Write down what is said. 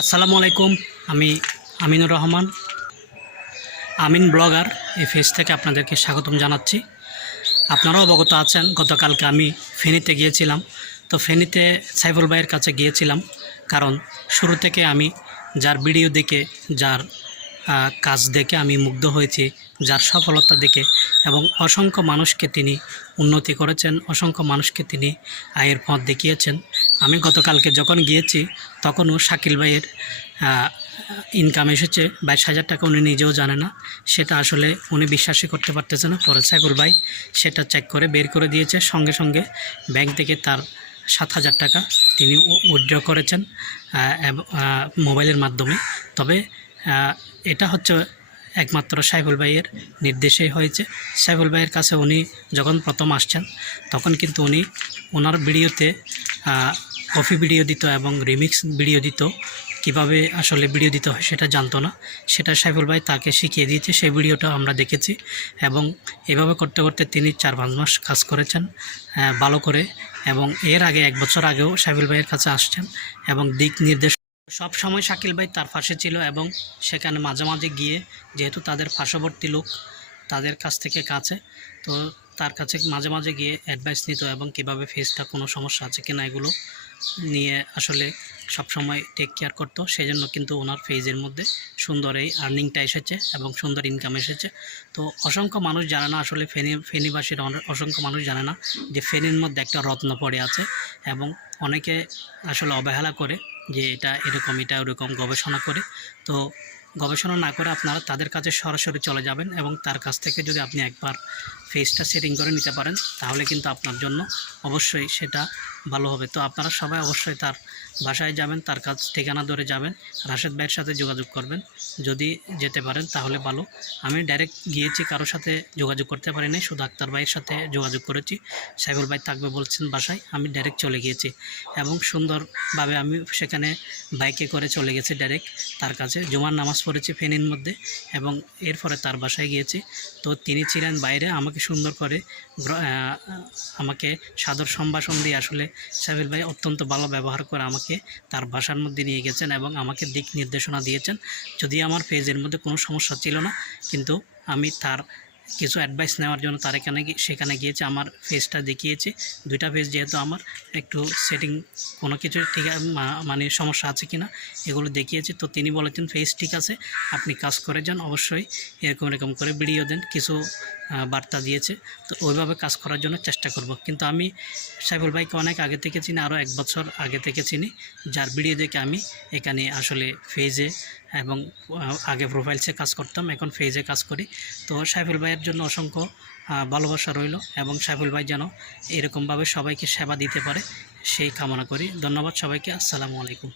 আসসালামু আলাইকুম, আমি আমিনুর রহমান, আমিন ব্লগার। এই ফেজ থেকে আপনাদেরকে স্বাগতম জানাচ্ছি। আপনারাও অবগত আছেন, গতকালকে আমি ফেনীতে গিয়েছিলাম। তো ফেনীতে সাইফুল ভাইয়ের কাছে গিয়েছিলাম, কারণ শুরু থেকে আমি যার ভিডিও দেখে, যার কাজ দেখে আমি মুগ্ধ হয়েছি, যার সফলতা দেখে এবং অসংখ্য মানুষকে তিনি উন্নতি করেছেন, অসংখ্য মানুষকে তিনি আয়ের পথ দেখিয়েছেন। আমি গতকালকে যখন গিয়েছি, তখনও শাকিল ভাইয়ের ইনকাম এসেছে বাইশ হাজার টাকা উনি নিজেও জানে না। সেটা আসলে উনি বিশ্বাসই করতে পারতেছে না। পরে সাইকুল ভাই সেটা চেক করে বের করে দিয়েছে। সঙ্গে সঙ্গে ব্যাংক থেকে তার সাত হাজার টাকা তিনি উইথড্র করেছেন মোবাইলের মাধ্যমে। তবে এটা হচ্ছে একমাত্র সাইফুল ভাইয়ের নির্দেশেই হয়েছে। সাইফুল ভাইয়ের কাছে উনি যখন প্রথম আসছেন, তখন কিন্তু উনি ওনার ভিডিওতে কফি ভিডিও দিত এবং রিমিক্স ভিডিও দিত। কীভাবে আসলে ভিডিও দিতে হয় সেটা জানতো না। সেটা সাইফুল ভাই তাকে শিখিয়ে দিয়েছে, সেই ভিডিওটা আমরা দেখেছি এবং এভাবে করতে করতে তিনি চার পাঁচ মাস কাজ করেছেন ভালো করে এবং এর আগে এক বছর আগেও সাইফুল ভাইয়ের কাছে আসছেন এবং দিক নির্দেশ সব সময় শাকিল ভাই তার পাশে ছিল এবং সেখানে মাঝে মাঝে গিয়ে যেহেতু তাদের পার্শ্ববর্তী লোক তাদের কাছ থেকে কাছে, তো তার কাছে মাঝে মাঝে গিয়ে অ্যাডভাইস নিত এবং কীভাবে ফেসটা কোনো সমস্যা আছে কিনা এগুলো নিয়ে আসলে সব সময় টেক কেয়ার করতো। সেই জন্য কিন্তু ওনার ফেজের মধ্যে সুন্দর এই আর্নিংটা এসেছে এবং সুন্দর ইনকাম এসেছে। তো অসংখ্য মানুষ জানে না, আসলে ফেনী, ফেনীবাসীর অসংখ্য মানুষ জানে না যে ফেনীর মধ্যে একটা রত্ন পড়ে আছে এবং অনেকে আসলে অবহেলা করে যে এটা এরকম, এটা ওরকম গবেষণা করে। তো গবেষণা না করে আপনারা তাদের কাছে সরাসরি চলে যাবেন এবং তার কাছ থেকে যদি আপনি একবার ফেসটা সেটিং করে নিতে পারেন, তাহলে কিন্তু আপনার জন্য অবশ্যই সেটা ভালো হবে। তো আপনারা সবাই অবশ্যই তার বাসায় যাবেন, তার কাছ ঠিকানা ধরে যাবেন, রাশেদ ভাইয়ের সাথে যোগাযোগ করবেন। যদি যেতে পারেন তাহলে ভালো। আমি ডাইরেক্ট গিয়েছি, কারোর সাথে যোগাযোগ করতে পারি পারিনি, শুধু আক্তার ভাইয়ের সাথে যোগাযোগ করেছি। সাইবুল ভাই থাকবে বলছেন বাসায়, আমি ডাইরেক্ট চলে গিয়েছি। এবং সুন্দরভাবে আমি সেখানে বাইকে করে চলে গেছি ডাইরেক্ট তার কাছে। জুমার নামাজ পড়েছি ফেনীর মধ্যে এবং এরপরে তার বাসায় গিয়েছি। তো তিনি ছিলেন বাইরে, আমাকে সুন্দর করে আমাকে সাদর সম্ভাষণ দিয়ে আসলে সাবিল ভাই অত্যন্ত ভালো ব্যবহার করে আমাকে তার ভাষার মধ্যে নিয়ে গেছেন এবং আমাকে দিক নির্দেশনা দিয়েছেন। যদি আমার পেজের মধ্যে কোনো সমস্যা ছিল না, কিন্তু আমি তার কিছু অ্যাডভাইস নেওয়ার জন্য তার এখানে সেখানে গিয়েছে, আমার ফেসটা দেখিয়েছে। দুইটা ফেস যেহেতু আমার, একটু সেটিং কোনো কিছু ঠিক মানে সমস্যা আছে কিনা, এগুলো দেখিয়েছে। তো তিনি বলেছেন ফেস ঠিক আছে, আপনি কাজ করে যান, অবশ্যই এরকম এরকম করে ভিডিও দেন। কিছু বার্তা দিয়েছে। তো ওইভাবে কাজ করার জন্য চেষ্টা করব। কিন্তু আমি সাইফুল ভাইকে অনেক আগে থেকে চিনি, আরও এক বছর আগে থেকে চিনি, যার ভিডিও দেখে আমি এখানে আসলে ফেজে এবং আগে প্রোফাইলসে কাজ করতাম, এখন ফেজে কাজ করি। তো সাইফুল ভাইয়ের জন্য অসংখ্য ভালোবাসা রইল এবং সাইফুল ভাই যেন এরকমভাবে সবাইকে সেবা দিতে পারে, সেই কামনা করি। ধন্যবাদ সবাইকে, আসসালামু আলাইকুম।